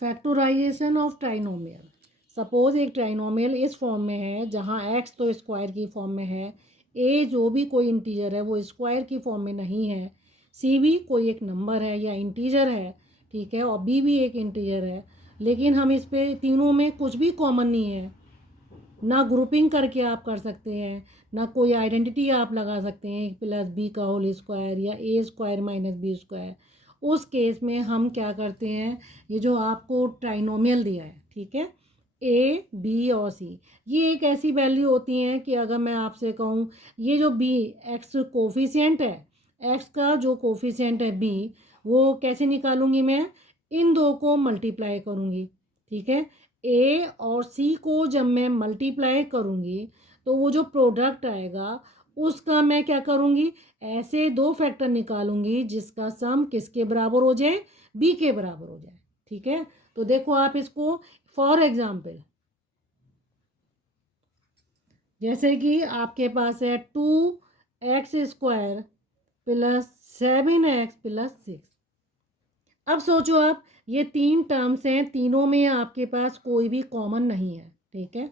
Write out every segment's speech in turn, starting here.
Factorisation of trinomial. Suppose एक trinomial इस form में है जहाँ x तो स्क्वायर की फॉर्म में है, a जो भी कोई इंटीजर है वो स्क्वायर की फॉर्म में नहीं है, c भी कोई एक नंबर है या इंटीजर है, ठीक है, और b भी एक इंटीजर है, लेकिन हम इस पे तीनों में कुछ भी कॉमन नहीं है। ना ग्रुपिंग करके आप कर सकते हैं, ना कोई आइडेंटिटी आप लगा सकते हैं प्लस बी का होल स्क्वायर या ए स्क्वायर माइनस बी स्क्वायर। उस केस में हम क्या करते हैं, ये जो आपको ट्राइनोमियल दिया है, ठीक है, ए बी और सी, ये एक ऐसी वैल्यू होती हैं कि अगर मैं आपसे कहूँ ये जो बी एक्स कोफिशिएंट है, एक्स का जो कोफिशिएंट है बी, वो कैसे निकालूंगी मैं, इन दो को मल्टीप्लाई करूँगी, ठीक है। ए और सी को जब मैं मल्टीप्लाई करूँगी तो वो जो प्रोडक्ट आएगा उसका मैं क्या करूँगी, ऐसे दो फैक्टर निकालूंगी जिसका सम किसके बराबर हो जाए, बी के बराबर हो जाए, ठीक है। तो देखो आप इसको, फॉर एग्जाम्पल जैसे कि आपके पास है 2x² प्लस 7x प्लस 6। अब सोचो आप, ये तीन टर्म्स हैं, तीनों में आपके पास कोई भी कॉमन नहीं है, ठीक है,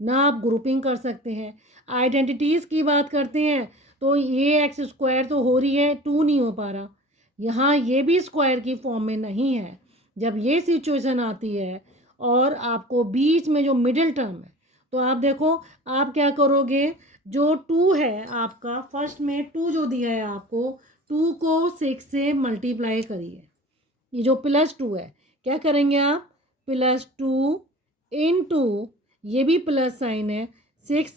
ना आप ग्रुपिंग कर सकते हैं। आइडेंटिटीज़ की बात करते हैं तो ये x² तो हो रही है, 2 नहीं हो पा रहा, यहाँ ये भी स्क्वायर की फॉर्म में नहीं है। जब ये सिचुएशन आती है और आपको बीच में जो मिडिल टर्म है, तो आप देखो आप क्या करोगे, जो 2 है आपका, फर्स्ट में 2 जो दिया है आपको, 2 को 6 से मल्टीप्लाई करिए, ये जो +2 है, क्या करेंगे आप, +2 इंटू, ये भी प्लस साइन है, 6,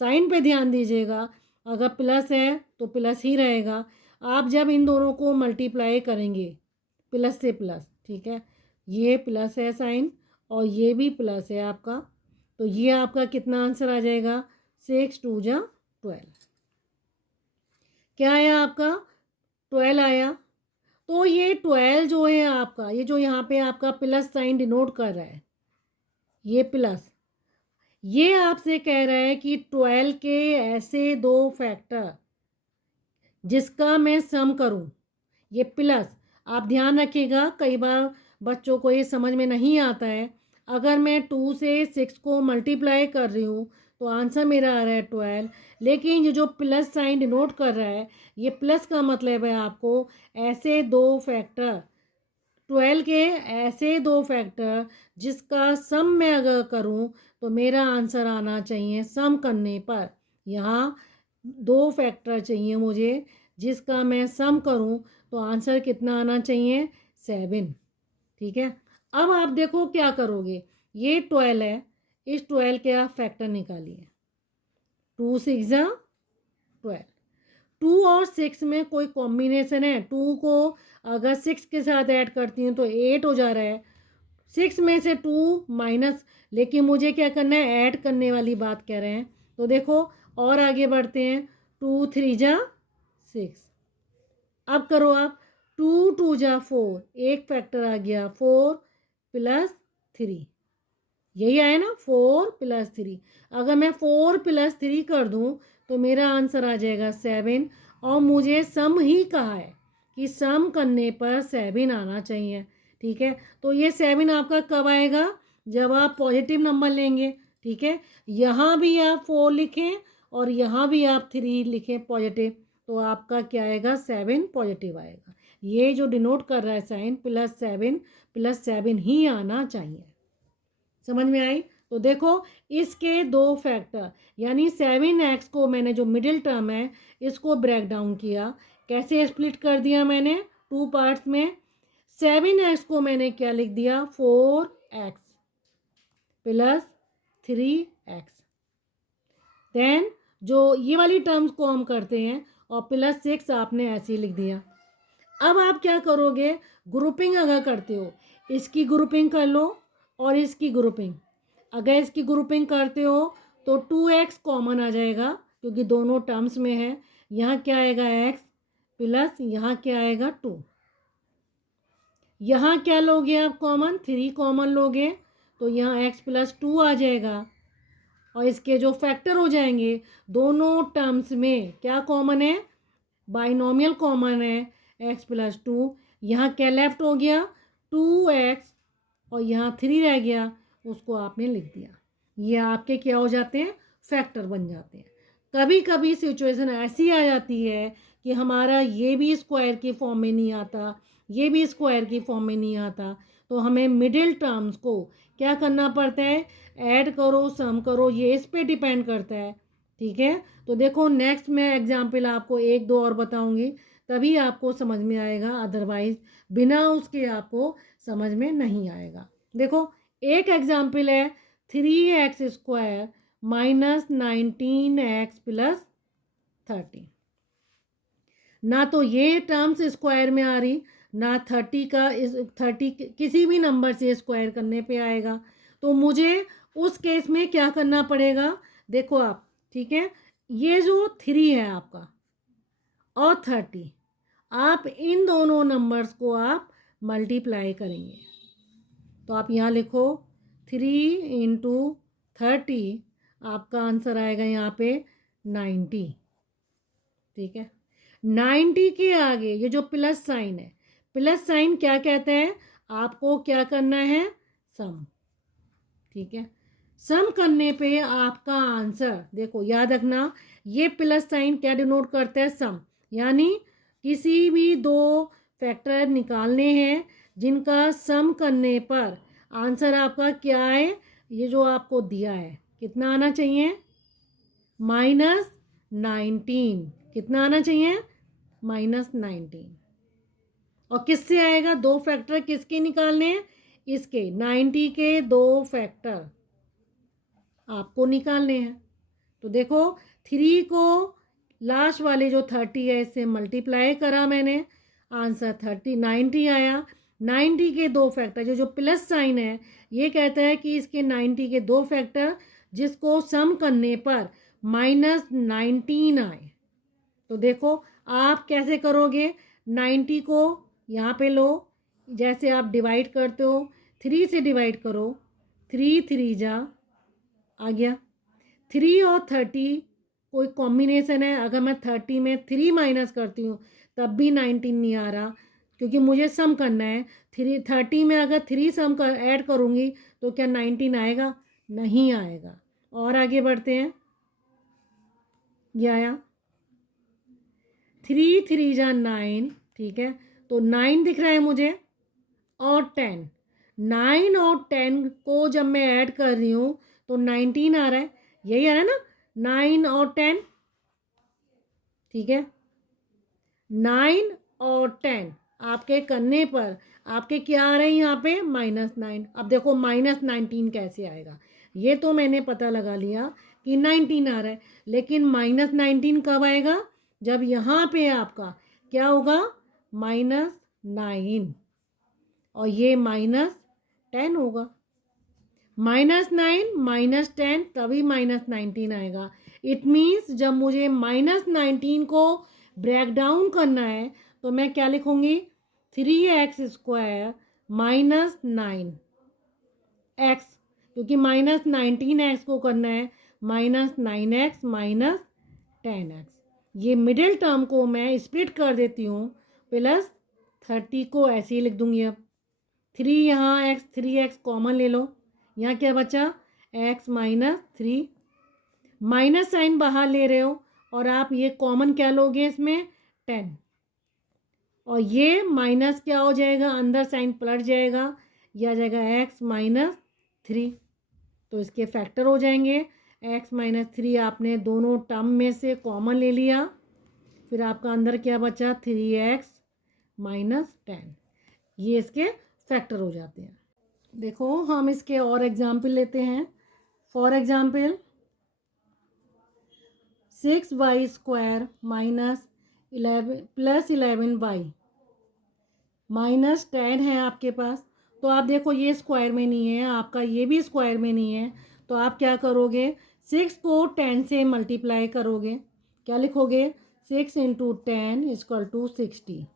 साइन पे ध्यान दीजिएगा, अगर प्लस है तो प्लस ही रहेगा। आप जब इन दोनों को मल्टीप्लाई करेंगे प्लस से प्लस, ठीक है, ये प्लस है साइन और ये भी प्लस है आपका, तो ये आपका कितना आंसर आ जाएगा, 6 2 जा 12। क्या आया आपका, 12 आया। तो ये 12 जो है आपका, ये जो यहाँ पे आपका प्लस साइन डिनोट कर रहा है, ये प्लस, ये आपसे कह रहा है कि 12 के ऐसे दो फैक्टर जिसका मैं सम करूं, ये प्लस। आप ध्यान रखिएगा, कई बार बच्चों को ये समझ में नहीं आता है, अगर मैं 2 से 6 को मल्टीप्लाई कर रही हूँ तो आंसर मेरा आ रहा है 12, लेकिन ये जो प्लस साइन डिनोट कर रहा है, ये प्लस का मतलब है आपको ऐसे दो फैक्टर, 12 के ऐसे दो फैक्टर जिसका सम मैं अगर करूं तो मेरा आंसर आना चाहिए सम करने पर, यहाँ दो फैक्टर चाहिए मुझे जिसका मैं सम करूं तो आंसर कितना आना चाहिए, 7, ठीक है। अब आप देखो क्या करोगे, ये 12 है, इस 12 के आप फैक्टर निकालिए, 2 6 12, 2 और 6 में कोई कॉम्बिनेशन है, 2 को अगर 6 के साथ ऐड करती हूँ तो 8 हो जा रहा है, 6 में से 2 माइनस, लेकिन मुझे क्या करना है, ऐड करने वाली बात कह रहे हैं, तो देखो और आगे बढ़ते हैं, 2 3 जा 6, अब करो आप, 2 2 जा 4, एक फैक्टर आ गया 4 प्लस 3, यही आया ना, 4 प्लस 3, अगर मैं 4 प्लस 3 कर दूं तो मेरा आंसर आ जाएगा 7, और मुझे सम ही कहा है कि सम करने पर 7 आना चाहिए, ठीक है। तो ये 7 आपका कब आएगा, जब आप पॉजिटिव नंबर लेंगे, ठीक है, यहाँ भी आप 4 लिखें और यहाँ भी आप 3 लिखें पॉजिटिव, तो आपका क्या आएगा, 7 पॉजिटिव आएगा। ये जो डिनोट कर रहा है साइन +7 ही आना चाहिए, समझ में आई। तो देखो इसके दो फैक्टर, यानी 7x को मैंने जो मिडिल टर्म है इसको ब्रेक डाउन किया, कैसे स्प्लिट कर दिया मैंने, 2 पार्ट्स में, 7x को मैंने क्या लिख दिया, 4x प्लस 3x, देन जो ये वाली टर्म्स को हम करते हैं और +6 आपने ऐसे ही लिख दिया। अब आप क्या करोगे, ग्रुपिंग अगर करते हो, इसकी ग्रुपिंग कर लो और इसकी ग्रुपिंग, अगर इसकी ग्रुपिंग करते हो तो 2x कॉमन आ जाएगा क्योंकि दोनों टर्म्स में है, यहाँ क्या आएगा x प्लस यहाँ क्या आएगा 2, यहाँ क्या लोगे आप कॉमन, 3 कॉमन लोगे तो यहाँ x प्लस 2 आ जाएगा, और इसके जो फैक्टर हो जाएंगे दोनों टर्म्स में क्या कॉमन है, बाइनोमियल कॉमन है, x प्लस 2, यहाँ क्या लेफ्ट हो गया, 2x और यहाँ 3 रह गया, उसको आपने लिख दिया। ये आपके क्या हो जाते हैं, फैक्टर बन जाते हैं। कभी कभी सिचुएशन ऐसी आ जाती है कि हमारा ये भी स्क्वायर की फॉर्म में नहीं आता, ये भी स्क्वायर की फॉर्म में नहीं आता, तो हमें मिडिल टर्म्स को क्या करना पड़ता है, ऐड करो, सम करो, ये इस पे डिपेंड करता है। ठीक है, तो देखो नेक्स्ट मैं एग्जाम्पल आपको एक दो और बताऊंगी, तभी आपको समझ में आएगा, अदरवाइज बिना उसके आपको समझ में नहीं आएगा। देखो एक एग्जाम्पल है 3x² माइनस 19x प्लस 30। ना तो ये टर्म्स स्क्वायर में आ रही, ना 30 किसी भी नंबर से स्क्वायर करने पे आएगा, तो मुझे उस केस में क्या करना पड़ेगा, देखो आप, ठीक है, ये जो 3 है आपका और 30, आप इन दोनों नंबर्स को आप मल्टीप्लाई करेंगे। तो आप यहाँ लिखो 3 × 30, आपका आंसर आएगा यहाँ पे 90। ठीक है, 90 के आगे ये जो प्लस साइन है, प्लस साइन क्या कहते हैं, आपको क्या करना है, सम। ठीक है, सम करने पे आपका आंसर, देखो याद रखना, ये प्लस साइन क्या डिनोट करता है, सम। यानी किसी भी दो फैक्टर निकालने हैं जिनका सम करने पर आंसर आपका क्या है, ये जो आपको दिया है कितना आना चाहिए, -19। कितना आना चाहिए, -19। और किससे आएगा, दो फैक्टर किसके निकालने हैं, इसके 90 के दो फैक्टर आपको निकालने हैं। तो देखो 3 को लास्ट वाले जो 30 है इससे मल्टीप्लाई करा मैंने, आंसर 90 आया। 90 के दो फैक्टर, जो प्लस साइन है ये कहता है कि इसके 90 के दो फैक्टर जिसको सम करने पर -19 आए। तो देखो आप कैसे करोगे, 90 को यहाँ पे लो, जैसे आप डिवाइड करते हो 3 से डिवाइड करो, 3 3 जा आ गया। 3 और 30 कोई कॉम्बिनेशन है, अगर मैं 30 में 3 माइनस करती हूँ तब भी 19 नहीं आ रहा, क्योंकि मुझे सम करना है। 30 में अगर 3 सम कर ऐड करूँगी तो क्या 19 आएगा, नहीं आएगा। और आगे बढ़ते हैं, ये आया 3 3 जा 9। ठीक है, तो 9 दिख रहा है मुझे, और 10, 9 और 10 को जब मैं ऐड कर रही हूँ तो 19 आ रहा है, यही आ रहा है ना, 9 और 10। ठीक है, 9 और 10 आपके करने पर आपके क्या आ रहे हैं यहाँ पे, -9। अब देखो -19 कैसे आएगा, ये तो मैंने पता लगा लिया कि 19 आ रहा है, लेकिन -19 कब आएगा, जब यहाँ पे आपका क्या होगा, -9 और ये -10 होगा। -9 -10 तभी -19 आएगा। इट मीन्स जब मुझे -19 को ब्रेक डाउन करना है तो मैं क्या लिखूँगी, 3x² -9x, क्योंकि -19x को करना है -9x -10x। ये मिडिल टर्म को मैं स्प्लिट कर देती हूँ, प्लस 30 को ऐसे ही लिख दूँगी। अब 3 यहाँ x, 3x कॉमन ले लो, यहाँ क्या बचा, x -3, माइनस साइन बाहर ले रहे हो और आप ये कॉमन क्या लोगे इसमें, 10, और ये माइनस क्या हो जाएगा, अंदर साइन पलट जाएगा, यह आ जाएगा x -3। तो इसके फैक्टर हो जाएंगे, x -3 आपने दोनों टर्म में से कॉमन ले लिया, फिर आपका अंदर क्या बचा, 3x -10, ये इसके फैक्टर हो जाते हैं। देखो हम इसके और एग्जाम्पल लेते हैं। फॉर एग्जाम्पल 6y² -11 + 11y -10 है आपके पास। तो आप देखो ये स्क्वायर में नहीं है, आपका ये भी स्क्वायर में नहीं है, तो आप क्या करोगे, 6 को 10 से मल्टीप्लाई करोगे, क्या लिखोगे, 6 × 10 = 60।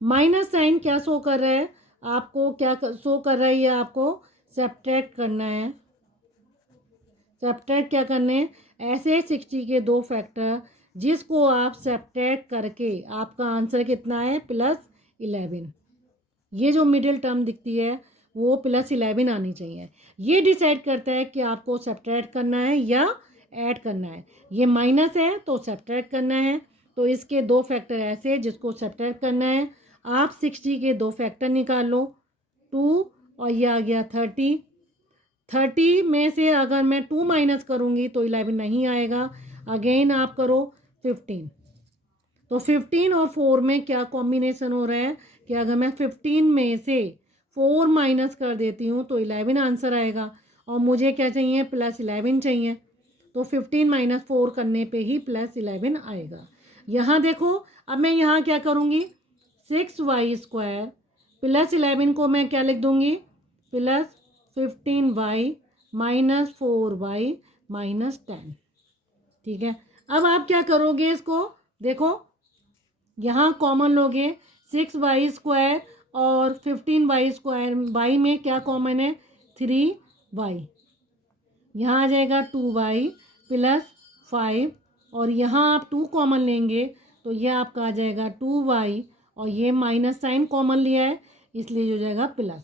माइनस साइन क्या शो कर रहा है आपको, क्या शो कर रहा है, ये आपको सब्ट्रैक्ट करना है। सब्ट्रैक्ट क्या करने हैं, ऐसे 60 के दो फैक्टर जिसको आप सब्ट्रैक्ट करके आपका आंसर कितना है, +11। ये जो मिडिल टर्म दिखती है वो +11 आनी चाहिए। ये डिसाइड करता है कि आपको सब्ट्रैक्ट करना है या ऐड करना है। ये माइनस है तो सब्ट्रैक्ट करना है, तो इसके 2 फैक्टर ऐसे हैं जिसको सब्ट्रैक्ट करना है। आप 60 के 2 फैक्टर निकाल लो, 2 और ये आ गया 30। 30 में से अगर मैं 2 माइनस करूँगी तो 11 नहीं आएगा। अगेन आप करो 15, तो 15 और 4 में क्या कॉम्बिनेशन हो रहा है कि अगर मैं 15 में से 4 माइनस कर देती हूँ तो 11 आंसर आएगा, और मुझे क्या चाहिए, +11 चाहिए। तो 15 माइनस 4 करने पे ही +11 आएगा। यहाँ देखो, अब मैं यहाँ क्या करूँगी, 6y² +11 को मैं क्या लिख दूँगी, +15y -4y -10। ठीक है, अब आप क्या करोगे, इसको देखो, यहाँ कॉमन लोगे, 6y² और 15y², y में क्या कॉमन है, 3y। यहाँ आ जाएगा 2y +5, और यहाँ आप 2 कॉमन लेंगे तो ये आपका आ जाएगा 2y, और ये माइनस साइन कॉमन लिया है इसलिए हो जाएगा प्लस।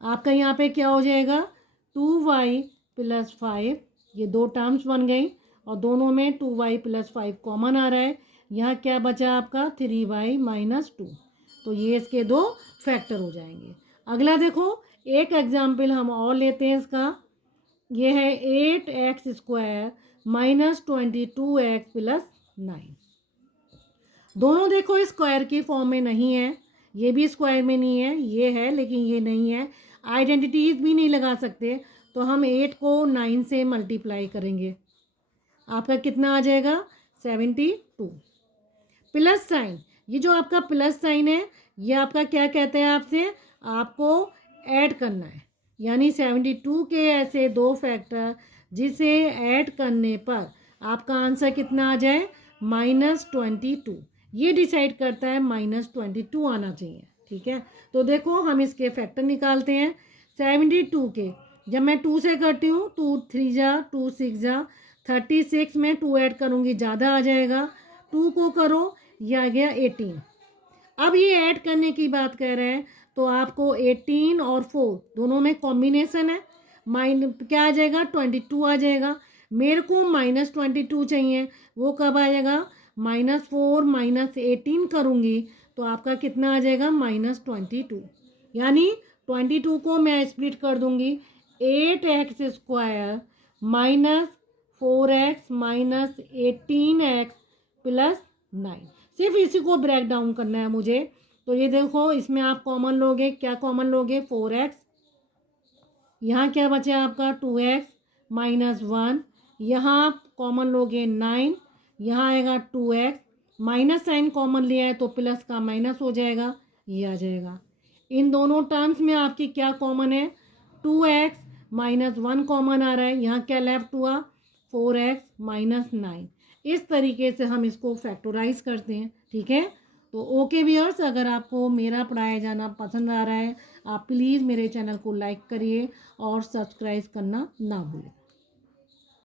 आपका यहाँ पे क्या हो जाएगा, 2y +5, ये 2 टर्म्स बन गई और दोनों में 2y +5 कॉमन आ रहा है। यहाँ क्या बचा आपका, 3y -2, तो ये इसके 2 फैक्टर हो जाएंगे। अगला देखो, एक एग्जाम्पल हम और लेते हैं इसका। ये है 8x² -22x +9। दोनों देखो स्क्वायर की फॉर्म में नहीं है, ये भी स्क्वायर में नहीं है, ये है लेकिन ये नहीं है। आइडेंटिटीज भी नहीं लगा सकते, तो हम 8 को 9 से मल्टीप्लाई करेंगे, आपका कितना आ जाएगा, 72। प्लस साइन, ये जो आपका प्लस साइन है ये आपका क्या कहते हैं, आपसे आपको ऐड करना है, यानी 72 के ऐसे 2 फैक्टर जिसे ऐड करने पर आपका आंसर कितना आ जाए, -22। ये डिसाइड करता है -22 आना चाहिए। ठीक है, तो देखो हम इसके फैक्टर निकालते हैं। 72 के जब मैं 2 से करती हूँ, 2 3 जा 2 6 जा 36 में 2 ऐड करूँगी ज़्यादा आ जाएगा, 2 को करो, यह आ गया 18। अब ये ऐड करने की बात कर रहे हैं तो आपको 18 और 4 दोनों में कॉम्बिनेशन है, क्या आ जाएगा, 22 आ जाएगा। मेरे को -22 चाहिए, वो कब आएगा, -4 -18 करूँगी तो आपका कितना आ जाएगा, -22। यानी 22 को मैं स्प्लिट कर दूँगी, 8x² -4x -18x +9। सिर्फ इसी को ब्रेक डाउन करना है मुझे। तो ये देखो, इसमें आप कॉमन लोगे, क्या कॉमन लोगे, 4x, यहाँ क्या बचे आपका 2x -1, यहाँ आप कॉमन लोगे 9, यहाँ आएगा 2x, माइनस साइन कॉमन लिया है तो प्लस का माइनस हो जाएगा, ये आ जाएगा। इन दोनों टर्म्स में आपकी क्या कॉमन है, 2x -1 कॉमन आ रहा है, यहाँ क्या लेफ्ट हुआ, 4x -9। इस तरीके से हम इसको फैक्टराइज करते हैं। ठीक है, तो ओके व्यूअर्स, अगर आपको मेरा पढ़ाया जाना पसंद आ रहा है, आप प्लीज़ मेरे चैनल को लाइक करिए और सब्सक्राइब करना ना भूलें।